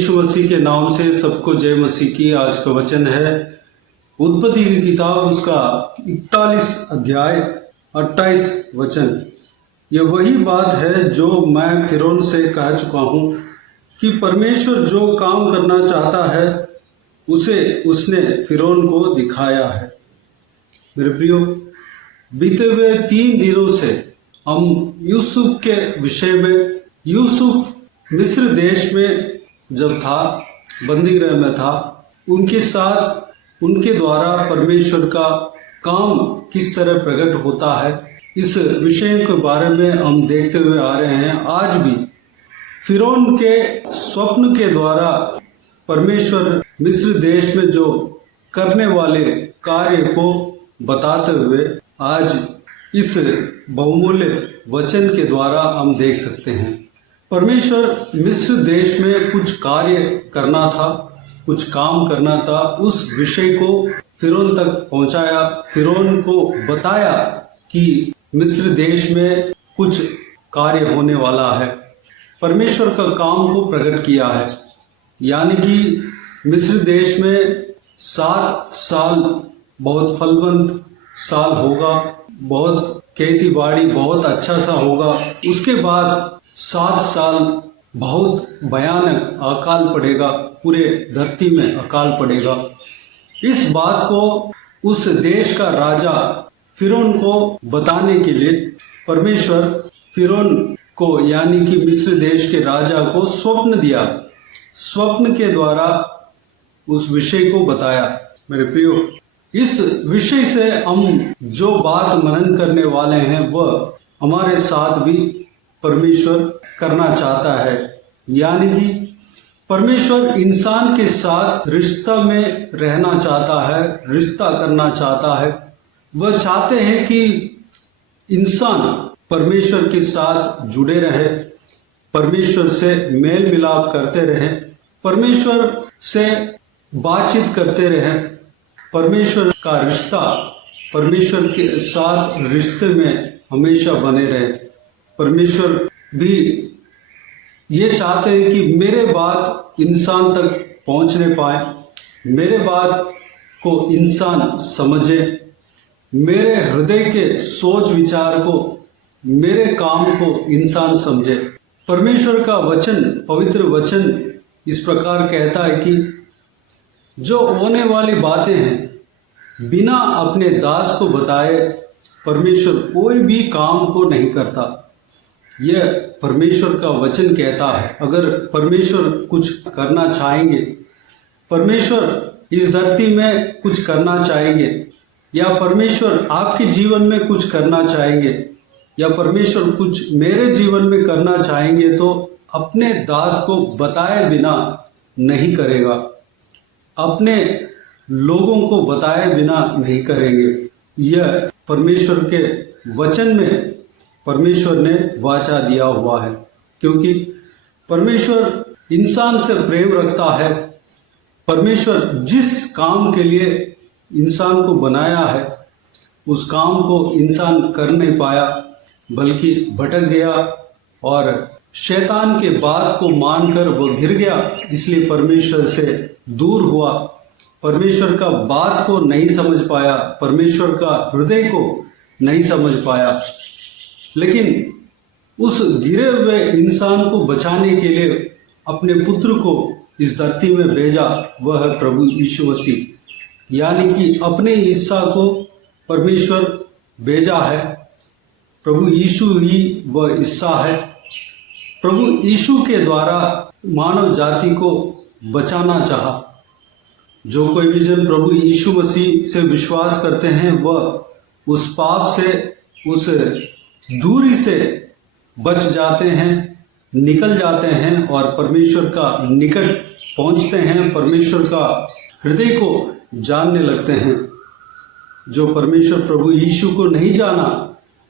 यीशु मसीह के नाम से सबको जय मसीह की। आज का वचन है उत्पत्ति की किताब, उसका 41 अध्याय 28 वचन। यह वही बात है जो मैं फिरौन से कह चुका हूँ कि परमेश्वर जो काम करना चाहता है उसे उसने फिरौन को दिखाया है। मेरे प्रियो, बीते हुए 3 दिनों से हम यूसुफ के विषय में, यूसुफ मिस्र देश में जब था, बंदी गृह में था, उनके साथ उनके द्वारा परमेश्वर का काम किस तरह प्रकट होता है, इस विषय के बारे में हम देखते हुए आ रहे हैं। आज भी फिरौन के स्वप्न के द्वारा परमेश्वर मिस्र देश में जो करने वाले कार्य को बताते हुए आज इस बहुमूल्य वचन के द्वारा हम देख सकते हैं। परमेश्वर मिस्र देश में कुछ कार्य करना था, कुछ काम करना था, उस विषय को फिरौन तक पहुंचाया। फिरौन को बताया कि मिस्र देश में कुछ कार्य होने वाला है। परमेश्वर का काम को प्रकट किया है, यानी कि मिस्र देश में 7 साल बहुत फलवंत साल होगा, बहुत खेती बाड़ी बहुत अच्छा सा होगा। उसके बाद 7 साल बहुत भयानक अकाल पड़ेगा, पूरे धरती में अकाल पड़ेगा। इस बात को उस देश का राजा फिरौन को बताने के लिए परमेश्वर फिरौन को, यानी कि मिस्र देश के राजा को स्वप्न दिया। स्वप्न के द्वारा उस विषय को बताया। मेरे प्रियो, इस विषय से हम जो बात मनन करने वाले हैं वह हमारे साथ भी परमेश्वर करना चाहता है, यानी कि परमेश्वर इंसान के साथ रिश्ता में रहना चाहता है, रिश्ता करना चाहता है। वह चाहते हैं कि इंसान परमेश्वर के साथ जुड़े रहे, परमेश्वर से मेल मिलाप करते रहे, परमेश्वर से बातचीत करते रहे, परमेश्वर का रिश्ता परमेश्वर के साथ रिश्ते में हमेशा बने रहे। परमेश्वर भी ये चाहते हैं कि मेरे बात इंसान तक पहुंचने पाए, मेरे बात को इंसान समझे, मेरे हृदय के सोच विचार को, मेरे काम को इंसान समझे। परमेश्वर का वचन, पवित्र वचन इस प्रकार कहता है कि जो होने वाली बातें हैं बिना अपने दास को बताए परमेश्वर कोई भी काम को नहीं करता। यह परमेश्वर का वचन कहता है। अगर परमेश्वर कुछ करना चाहेंगे, परमेश्वर इस धरती में कुछ करना चाहेंगे, या परमेश्वर आपके जीवन में कुछ करना चाहेंगे, या परमेश्वर कुछ मेरे जीवन में करना चाहेंगे, तो अपने दास को बताए बिना नहीं करेगा, अपने लोगों को बताए बिना नहीं करेंगे। यह परमेश्वर के वचन में परमेश्वर ने वाचा दिया हुआ है, क्योंकि परमेश्वर इंसान से प्रेम रखता है। परमेश्वर जिस काम के लिए इंसान को बनाया है उस काम को इंसान कर नहीं पाया, बल्कि भटक गया और शैतान के बात को मानकर वो गिर गया। इसलिए परमेश्वर से दूर हुआ, परमेश्वर का बात को नहीं समझ पाया, परमेश्वर का हृदय को नहीं समझ पाया। लेकिन उस गिरे हुए इंसान को बचाने के लिए अपने पुत्र को इस धरती में भेजा, वह है प्रभु यीशु मसीह, यानी कि अपने ईसा को परमेश्वर भेजा है। प्रभु यीशु ही वह ईसा है। प्रभु यीशु के द्वारा मानव जाति को बचाना चाहा। जो कोई भी जन प्रभु यीशु मसीह से विश्वास करते हैं वह उस पाप से, उस दूरी से बच जाते हैं, निकल जाते हैं और परमेश्वर का निकट पहुंचते हैं, परमेश्वर का हृदय को जानने लगते हैं। जो परमेश्वर प्रभु यीशु को नहीं जाना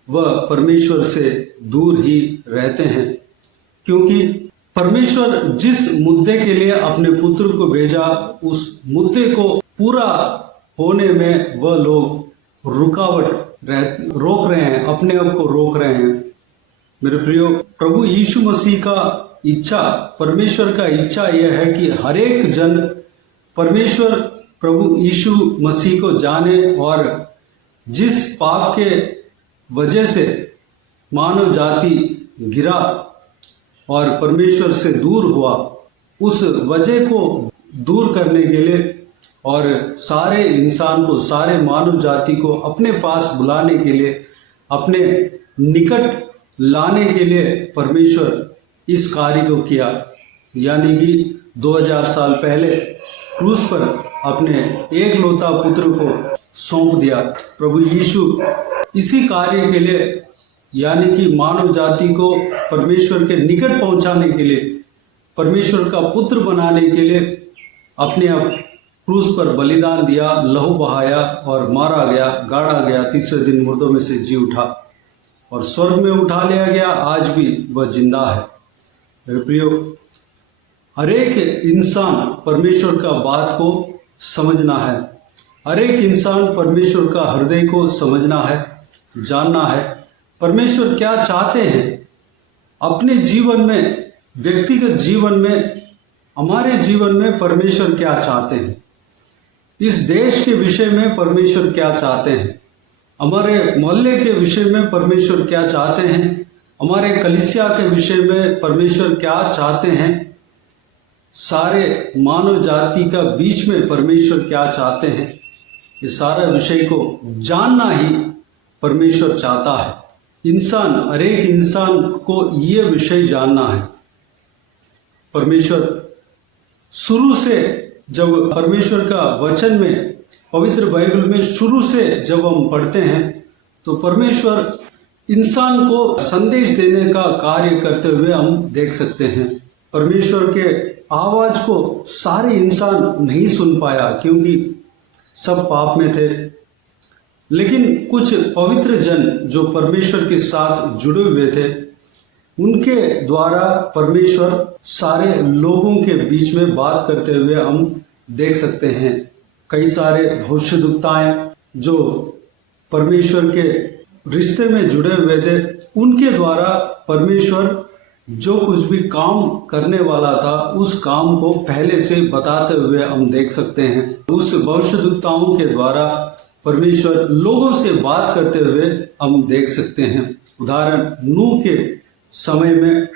वह परमेश्वर से दूर ही रहते हैं, क्योंकि परमेश्वर जिस मुद्दे के लिए अपने पुत्र को भेजा उस मुद्दे को पूरा होने में वह लोग रोक रहे हैं, अपने आप को रोक रहे हैं। मेरे प्रियो, प्रभु यीशु मसीह का इच्छा, परमेश्वर का इच्छा यह है कि हर एक जन परमेश्वर प्रभु यीशु मसीह को जाने और जिस पाप के वजह से मानव जाति गिरा और परमेश्वर से दूर हुआ, उस वजह को दूर करने के लिए और सारे इंसान को, सारे मानव जाति को अपने पास बुलाने के लिए, अपने निकट लाने के लिए परमेश्वर इस कार्य को किया। यानी कि 2000 साल पहले क्रूस पर अपने एकलौता पुत्र को सौंप दिया। प्रभु यीशु इसी कार्य के लिए, यानी कि मानव जाति को परमेश्वर के निकट पहुंचाने के लिए, परमेश्वर का पुत्र बनाने के लिए अपने आप क्रूस पर बलिदान दिया, लहू बहाया और मारा गया, गाड़ा गया, तीसरे दिन मुर्दों में से जी उठा और स्वर्ग में उठा लिया गया। आज भी वह जिंदा है। मेरे प्रियो, हर एक इंसान परमेश्वर का बात को समझना है, हर एक इंसान परमेश्वर का हृदय को समझना है, जानना है परमेश्वर क्या चाहते हैं अपने जीवन में, व्यक्तिगत जीवन में, हमारे जीवन में परमेश्वर क्या चाहते हैं, इस देश के विषय में परमेश्वर क्या चाहते हैं, हमारे मोहल्ले के विषय में परमेश्वर क्या चाहते हैं, हमारे कलीसिया के विषय में परमेश्वर क्या चाहते हैं, सारे मानव जाति का बीच में परमेश्वर क्या चाहते हैं, इस सारे विषय को जानना ही परमेश्वर चाहता है। इंसान, हर एक इंसान को ये विषय जानना है। परमेश्वर शुरू से, जब परमेश्वर का वचन में, पवित्र बाइबल में शुरू से जब हम पढ़ते हैं तो परमेश्वर इंसान को संदेश देने का कार्य करते हुए हम देख सकते हैं। परमेश्वर के आवाज को सारे इंसान नहीं सुन पाया क्योंकि सब पाप में थे, लेकिन कुछ पवित्र जन जो परमेश्वर के साथ जुड़े हुए थे, उनके द्वारा परमेश्वर सारे लोगों के बीच में बात करते हुए हम देख सकते हैं। कई सारे भविष्यद्वक्ताएं जो परमेश्वर के रिश्ते में जुड़े हुए थे, उनके द्वारा परमेश्वर जो कुछ भी काम करने वाला था उस काम को पहले से बताते हुए हम देख सकते हैं। उस भविष्यद्वक्ताओं के द्वारा परमेश्वर लोगों से बात करते हुए हम देख सकते हैं। उदाहरण, नूह के समय में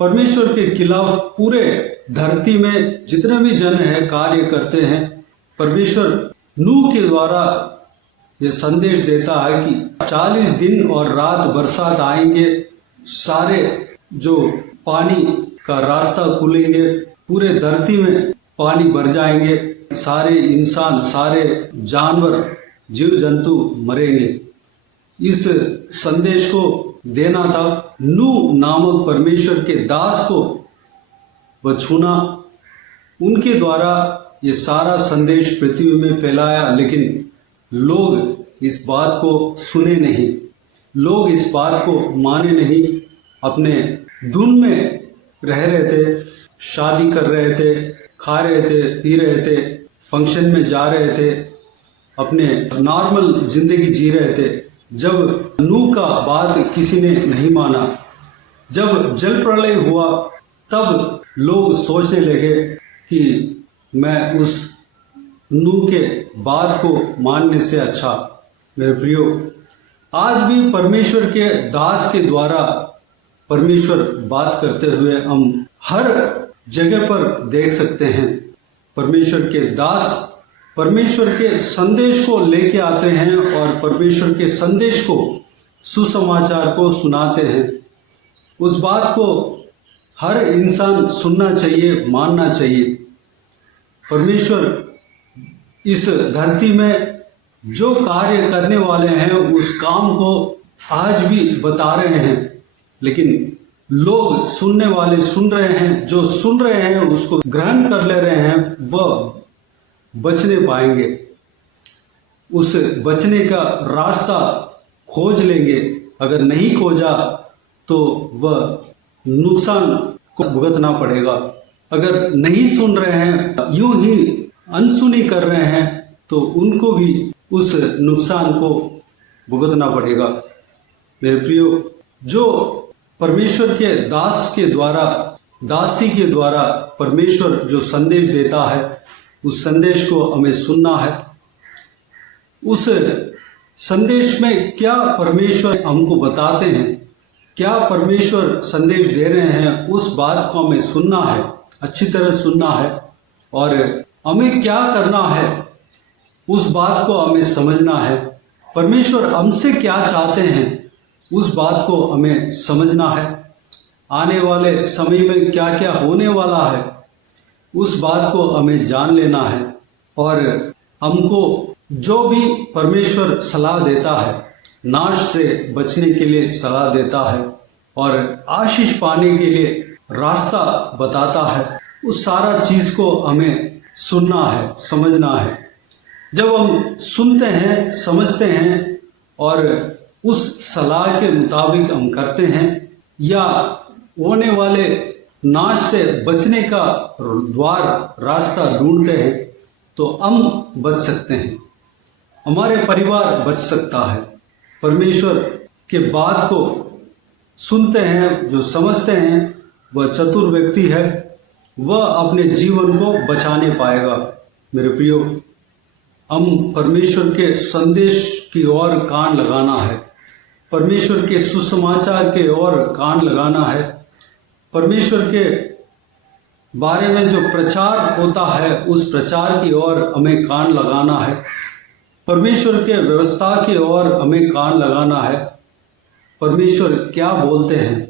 परमेश्वर के खिलाफ पूरे धरती में जितने भी जन हैं कार्य करते हैं, परमेश्वर नूह के द्वारा ये संदेश देता है कि 40 दिन और रात बरसात आएंगे, सारे जो पानी का रास्ता खुलेंगे, पूरे धरती में पानी भर जाएंगे, सारे इंसान, सारे जानवर, जीव जंतु मरेंगे। इस संदेश को देना था नूह नामक परमेश्वर के दास को वह छूना। उनके द्वारा ये सारा संदेश पृथ्वी में फैलाया, लेकिन लोग इस बात को सुने नहीं, लोग इस बात को माने नहीं, अपने धुन में रह रहे थे, शादी कर रहे थे, खा रहे थे, पी रहे थे, फंक्शन में जा रहे थे, अपने नॉर्मल जिंदगी जी रहे थे। जब नूह का बात किसी ने नहीं माना, जब जल प्रलय हुआ, तब लोग सोचने लगे कि मैं उस नूह के बात को मानने से अच्छा। मेरे प्रियो, आज भी परमेश्वर के दास के द्वारा परमेश्वर बात करते हुए हम हर जगह पर देख सकते हैं। परमेश्वर के दास परमेश्वर के संदेश को लेके आते हैं और परमेश्वर के संदेश को, सुसमाचार को सुनाते हैं। उस बात को हर इंसान सुनना चाहिए, मानना चाहिए। परमेश्वर इस धरती में जो कार्य करने वाले हैं उस काम को आज भी बता रहे हैं, लेकिन लोग सुनने वाले सुन रहे हैं, जो सुन रहे हैं उसको ग्रहण कर ले रहे हैं, वह बचने पाएंगे। उस बचने का रास्ता खोज लेंगे, अगर नहीं खोजा तो वह नुकसान को भुगतना पड़ेगा। अगर नहीं सुन रहे हैं, यूं ही अनसुनी कर रहे हैं, तो उनको भी उस नुकसान को भुगतना पड़ेगा। मेरे प्रियो, जो परमेश्वर के दास के द्वारा दासी के द्वारा परमेश्वर जो संदेश देता है उस संदेश को हमें सुनना है। उस संदेश में क्या परमेश्वर हमको बताते हैं, क्या परमेश्वर संदेश दे रहे हैं, उस बात को हमें सुनना है, अच्छी तरह सुनना है और हमें क्या करना है उस बात को हमें समझना है। परमेश्वर हमसे क्या चाहते हैं उस बात को हमें समझना है। आने वाले समय में क्या क्या होने वाला है उस बात को हमें जान लेना है और हमको जो भी परमेश्वर सलाह देता है, नाश से बचने के लिए सलाह देता है और आशीष पाने के लिए रास्ता बताता है, उस सारा चीज को हमें सुनना है, समझना है। जब हम सुनते हैं, समझते हैं और उस सलाह के मुताबिक हम करते हैं या होने वाले नाश से बचने का द्वार, रास्ता ढूंढते हैं, तो हम बच सकते हैं, हमारे परिवार बच सकता है। परमेश्वर के बात को सुनते हैं, जो समझते हैं, वह चतुर व्यक्ति है, वह अपने जीवन को बचाने पाएगा। मेरे प्रियो, हम परमेश्वर के संदेश की ओर कान लगाना है, परमेश्वर के सुसमाचार के ओर कान लगाना है, परमेश्वर के बारे में जो प्रचार होता है उस प्रचार की ओर हमें कान लगाना है, परमेश्वर के व्यवस्था की ओर हमें कान लगाना है। परमेश्वर क्या बोलते हैं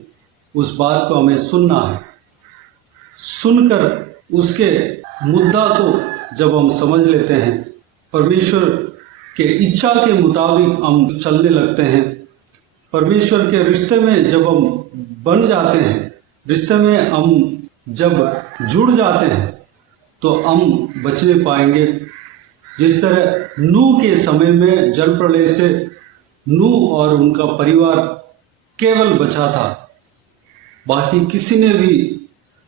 उस बात को हमें सुनना है। सुनकर उसके मुद्दा को जब हम समझ लेते हैं, परमेश्वर के इच्छा के मुताबिक हम चलने लगते हैं, परमेश्वर के रिश्ते में जब हम बन जाते हैं, रिश्ते में हम जब जुड़ जाते हैं तो हम बचने पाएंगे। जिस तरह नूह के समय में जल प्रलय से नूह और उनका परिवार केवल बचा था, बाकी किसी ने भी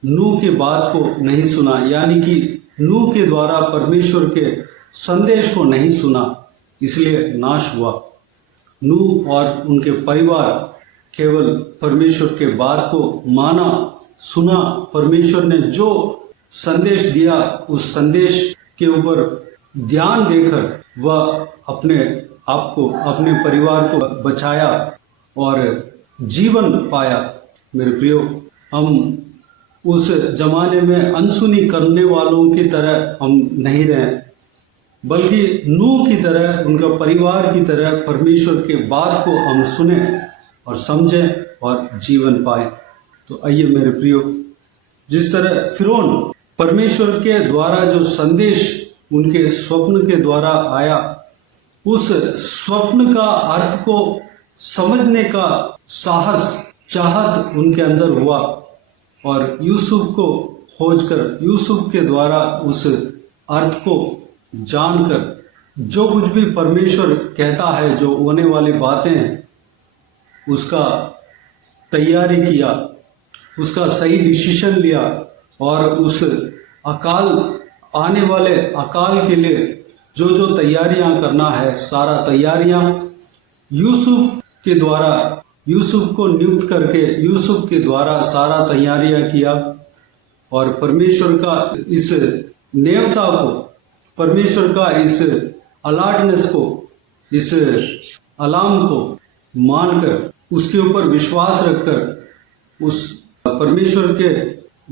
नूह की बात को नहीं सुना, यानी कि नूह के द्वारा परमेश्वर के संदेश को नहीं सुना, इसलिए नाश हुआ। नूह और उनके परिवार केवल परमेश्वर के बात को माना, सुना, परमेश्वर ने जो संदेश दिया उस संदेश के ऊपर ध्यान देकर वह अपने आप को, अपने परिवार को बचाया और जीवन पाया। मेरे प्रियो, हम उस जमाने में अनसुनी करने वालों की तरह हम नहीं रहे, बल्कि नूह की तरह, उनका परिवार की तरह परमेश्वर के बात को हम सुने और समझें और जीवन पाए। तो आइए मेरे प्रियो, जिस तरह फिरौन परमेश्वर के द्वारा जो संदेश उनके स्वप्न के द्वारा आया, उस स्वप्न का अर्थ को समझने का साहस, चाहत उनके अंदर हुआ और यूसुफ को खोजकर, यूसुफ के द्वारा उस अर्थ को जानकर जो कुछ भी परमेश्वर कहता है, जो होने वाली बातें हैं, उसका तैयारी किया, उसका सही डिसीजन लिया और उस अकाल, आने वाले अकाल के लिए जो जो तैयारियां करना है, सारा तैयारियां यूसुफ के द्वारा, यूसुफ को नियुक्त करके यूसुफ के द्वारा सारा तैयारियां किया और परमेश्वर का इस नेवता को, परमेश्वर का इस अलर्टनेस को, इस अलार्म को मानकर, उसके ऊपर विश्वास रखकर, उस परमेश्वर के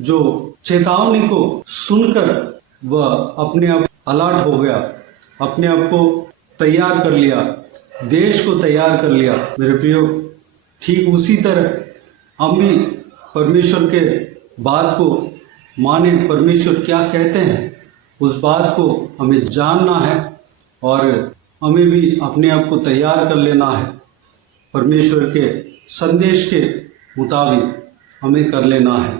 जो चेतावनी को सुनकर वह अपने आप अलर्ट हो गया, अपने आप को तैयार कर लिया, देश को तैयार कर लिया। मेरे प्रियो, ठीक उसी तरह हम भी परमेश्वर के बात को माने, परमेश्वर क्या कहते हैं उस बात को हमें जानना है और हमें भी अपने आप को तैयार कर लेना है। परमेश्वर के संदेश के मुताबिक हमें कर लेना है।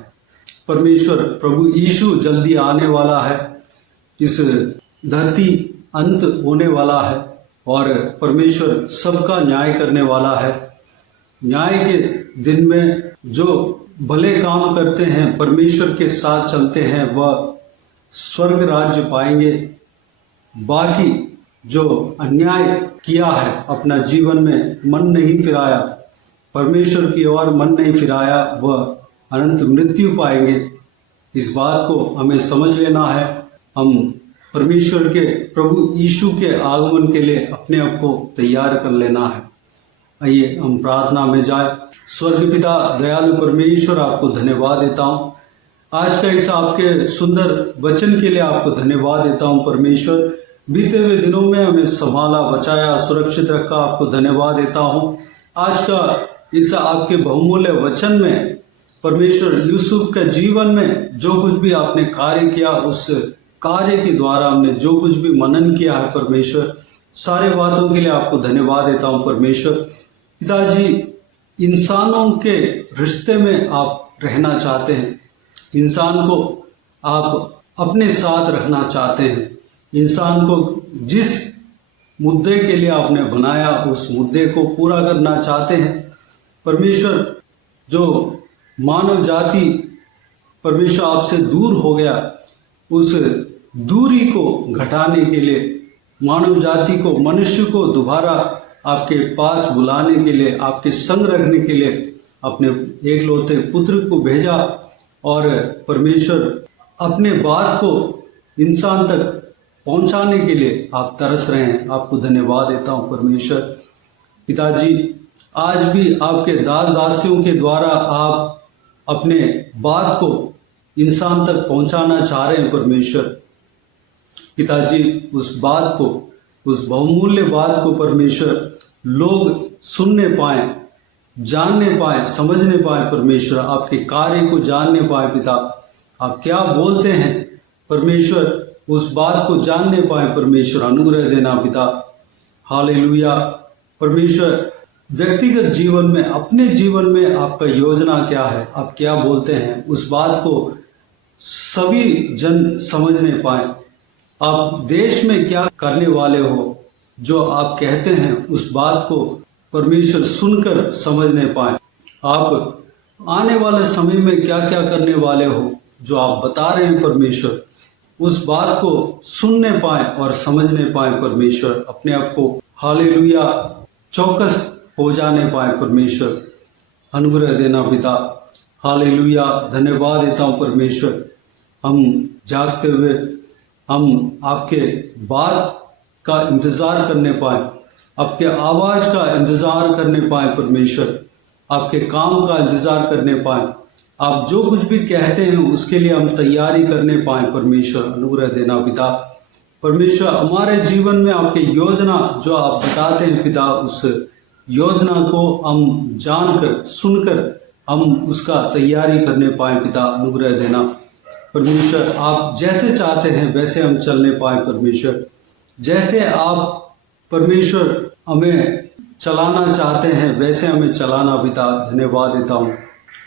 परमेश्वर प्रभु यीशु जल्दी आने वाला है, इस धरती अंत होने वाला है और परमेश्वर सबका न्याय करने वाला है। न्याय के दिन में जो भले काम करते हैं, परमेश्वर के साथ चलते हैं, वह स्वर्ग राज्य पाएंगे। बाकी जो अन्याय किया है, अपना जीवन में मन नहीं फिराया, परमेश्वर की ओर मन नहीं फिराया, वह अनंत मृत्यु पाएंगे। इस बात को हमें समझ लेना है। हम परमेश्वर के प्रभु यीशु के आगमन के लिए अपने आप को तैयार कर लेना है। आइए हम प्रार्थना में जाए। स्वर्ग पिता दयालु परमेश्वर, आपको धन्यवाद देता हूँ आज का इस आपके सुंदर वचन के लिए। आपको धन्यवाद देता हूँ परमेश्वर, बीते हुए दिनों में हमें संभाला, बचाया, सुरक्षित रखा। आपको धन्यवाद देता हूँ आज का इस आपके बहुमूल्य वचन में परमेश्वर यूसुफ के जीवन में जो कुछ भी आपने कार्य किया, उस कार्य के द्वारा हमने जो कुछ भी मनन किया है परमेश्वर, सारे बातों के लिए आपको धन्यवाद देता हूँ परमेश्वर। पिताजी, इंसानों के रिश्ते में आप रहना चाहते हैं, इंसान को आप अपने साथ रखना चाहते हैं। इंसान को जिस मुद्दे के लिए आपने बनाया उस मुद्दे को पूरा करना चाहते हैं परमेश्वर। जो मानव जाति परमेश्वर आपसे दूर हो गया, उस दूरी को घटाने के लिए, मानव जाति को, मनुष्य को दोबारा आपके पास बुलाने के लिए, आपके संग रखने के लिए अपने एकलौते पुत्र को भेजा और परमेश्वर अपने बात को इंसान तक पहुंचाने के लिए आप तरस रहे हैं। आपको धन्यवाद देता हूं परमेश्वर। पिताजी, आज भी आपके दास दासियों के द्वारा आप अपने बात को इंसान तक पहुंचाना चाह रहे हैं परमेश्वर। पिताजी, उस बात को, उस बहुमूल्य बात को परमेश्वर लोग सुनने पाए, जानने पाए, समझने पाए परमेश्वर, आपके कार्य को जानने पाए। पिता, आप क्या बोलते हैं परमेश्वर, उस बात को जानने पाए परमेश्वर, अनुग्रह देना पिता। हालेलुया परमेश्वर। व्यक्तिगत जीवन में, अपने जीवन में आपका योजना क्या है, आप क्या बोलते हैं, उस बात को सभी जन समझने पाए। आप देश में क्या करने वाले हो, जो आप कहते हैं उस बात को परमेश्वर सुनकर समझने पाए। आप आने वाले समय में क्या क्या करने वाले हो, जो आप बता रहे हैं परमेश्वर, उस बात को सुनने पाए और समझने पाए परमेश्वर। अपने आप को हालेलुया चौकस हो जाने पाए परमेश्वर, अनुग्रह देना पिता। हालेलुया, धन्यवाद देता हूँ परमेश्वर। हम जागते हुए हम आपके बात का इंतजार करने पाए, आपके आवाज का इंतजार करने पाए परमेश्वर, आपके काम का इंतजार करने पाए। आप जो कुछ भी कहते हैं उसके लिए हम तैयारी करने पाए परमेश्वर, अनुग्रह देना पिता। परमेश्वर, हमारे जीवन में आपकी योजना जो आप बताते हैं पिता, उस योजना को हम जानकर, सुनकर हम उसका तैयारी करने पाए पिता, अनुग्रह देना परमेश्वर। आप जैसे चाहते हैं वैसे हम चलने पाए परमेश्वर, जैसे आप परमेश्वर हमें चलाना चाहते हैं वैसे हमें चलाना पिता। धन्यवाद देता हूँ,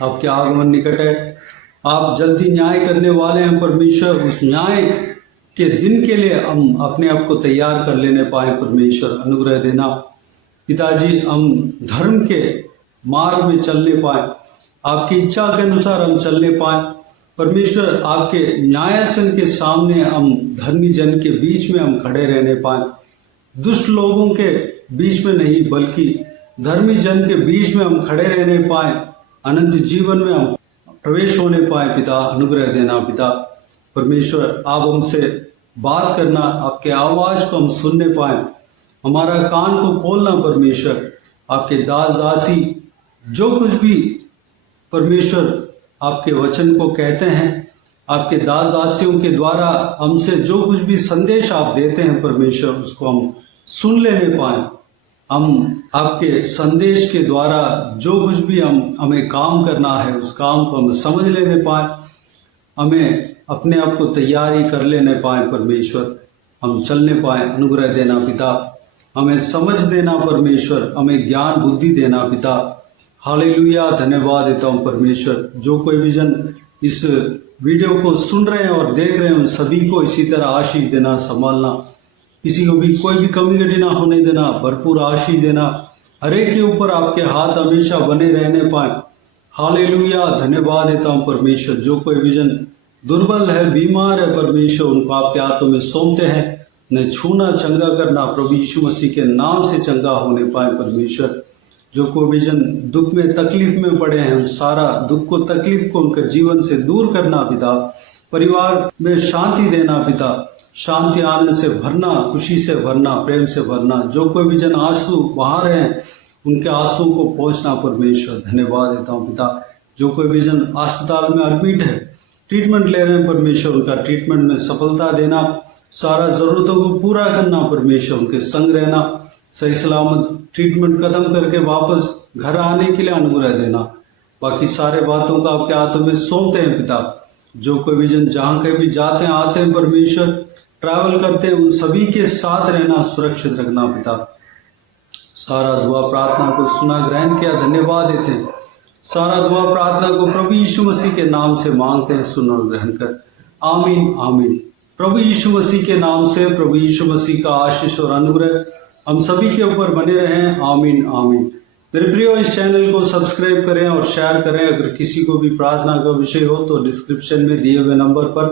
आपके आगमन निकट है, आप जल्दी न्याय करने वाले हैं परमेश्वर। उस न्याय के दिन के लिए हम अपने आप को तैयार कर लेने पाए परमेश्वर, अनुग्रह देना पिताजी। हम धर्म के मार्ग में चलने पाए, आपकी इच्छा के अनुसार हम चलने पाए परमेश्वर। आपके न्यायासन के सामने हम धर्मी जन के बीच में हम खड़े रहने पाए, दुष्ट लोगों के बीच में नहीं बल्कि धर्मी जन के बीच में हम खड़े रहने पाए, अनंत जीवन में हम प्रवेश होने पाए पिता, अनुग्रह देना पिता। परमेश्वर, आप हमसे बात करना, आपके आवाज को हम सुनने पाए, हमारा कान को खोलना परमेश्वर। आपके दास दासी जो कुछ भी परमेश्वर आपके वचन को कहते हैं, आपके दास दासियों के द्वारा हमसे जो कुछ भी संदेश आप देते हैं परमेश्वर, उसको हम सुन लेने पाए। हम आपके संदेश के द्वारा जो कुछ भी हमें काम करना है उस काम को हम समझ लेने पाए, हमें अपने आप को तैयारी कर लेने पाए परमेश्वर, हम चलने पाए, अनुग्रह देना पिता। हमें समझ देना परमेश्वर, हमें ज्ञान बुद्धि देना पिता। हालेलुया, धन्यवाद देता हूँ परमेश्वर। जो कोई भी जन इस वीडियो को सुन रहे हैं और देख रहे हैं उन सभी को इसी तरह आशीष देना, संभालना, किसी को भी कोई भी कमी घटी ना होने देना, भरपूर आशीष देना, हर एक के ऊपर आपके हाथ हमेशा बने रहने पाए। हालेलुया, धन्यवाद देता हूँ परमेश्वर। जो कोई भी जन दुर्बल है, बीमार है परमेश्वर, उनको आपके हाथों में सौंपते हैं, उन्हें छूना, चंगा करना, प्रभु यीशु मसीह के नाम से चंगा होने पाए परमेश्वर। जो कोई भी जन दुख में तकलीफ में पड़े हैं, उस सारा दुख को तकलीफ को उनके जीवन से दूर करना पिता, परिवार में शांति देना पिता, शांति आनंद से भरना, खुशी से भरना, प्रेम से भरना। जो कोई भी जन आंसू बहा रहे हैं उनके आंसुओं को पहुंचना परमेश्वर, धन्यवाद देता हूँ पिता। जो कोई भी जन अस्पताल में एडमिट है, ट्रीटमेंट ले रहे हैं परमेश्वर, उनका ट्रीटमेंट में सफलता देना, सारा जरूरतों को पूरा करना परमेश्वर, उनके संग रहना, सही सलामत ट्रीटमेंट खत्म करके वापस घर आने के लिए अनुग्रह देना। बाकी सारे बातों का आपके हाथों में सौंपते हैं पिता। जो कोई भी जन जहाँ कहीं भी जाते हैं आते हैं परमेश्वर, ट्रैवल करते हैं, उन सभी के साथ रहना, सुरक्षित रखना पिता। सारा दुआ प्रार्थना को सुना ग्रहण किया, धन्यवाद देते हैं। सारा दुआ प्रार्थना को प्रभु यीशु मसीह के नाम से मांगते हैं, सुन और ग्रहण कर, आमीन आमीन। प्रभु यीशु मसीह के नाम से प्रभु यीशु मसीह का आशीष और अनुग्रह हम सभी के ऊपर बने रहें, आमीन आमीन। मेरे प्रियो, इस चैनल को सब्सक्राइब करें और शेयर करें। अगर किसी को भी प्रार्थना का विषय हो तो डिस्क्रिप्शन में दिए हुए नंबर पर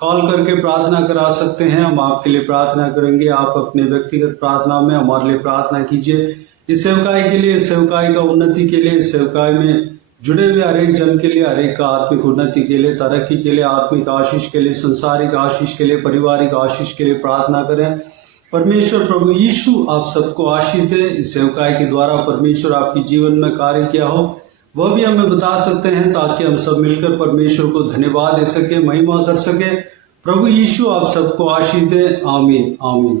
कॉल करके प्रार्थना करा सकते हैं, हम आपके लिए प्रार्थना करेंगे। आप अपने व्यक्तिगत प्रार्थना में हमारे लिए प्रार्थना कीजिए। इस सेवकाई के लिए, सेवकाई का उन्नति के लिए, सेवकाई में जुड़े हुए हर एक जन के लिए, हर एक का आत्मिक उन्नति के लिए, तरक्की के लिए, आत्मिक आशीष के लिए, संसारिक आशीष के लिए, पारिवारिक आशीष के लिए प्रार्थना करें। परमेश्वर प्रभु यीशु आप सबको आशीष दे। इस सेवकाई के द्वारा परमेश्वर आपके जीवन में कार्य किया हो वह भी हमें बता सकते हैं, ताकि हम सब मिलकर परमेश्वर को धन्यवाद दे सके, महिमा कर सके। प्रभु यीशु आप सबको आशीष दे, आमीन आमीन।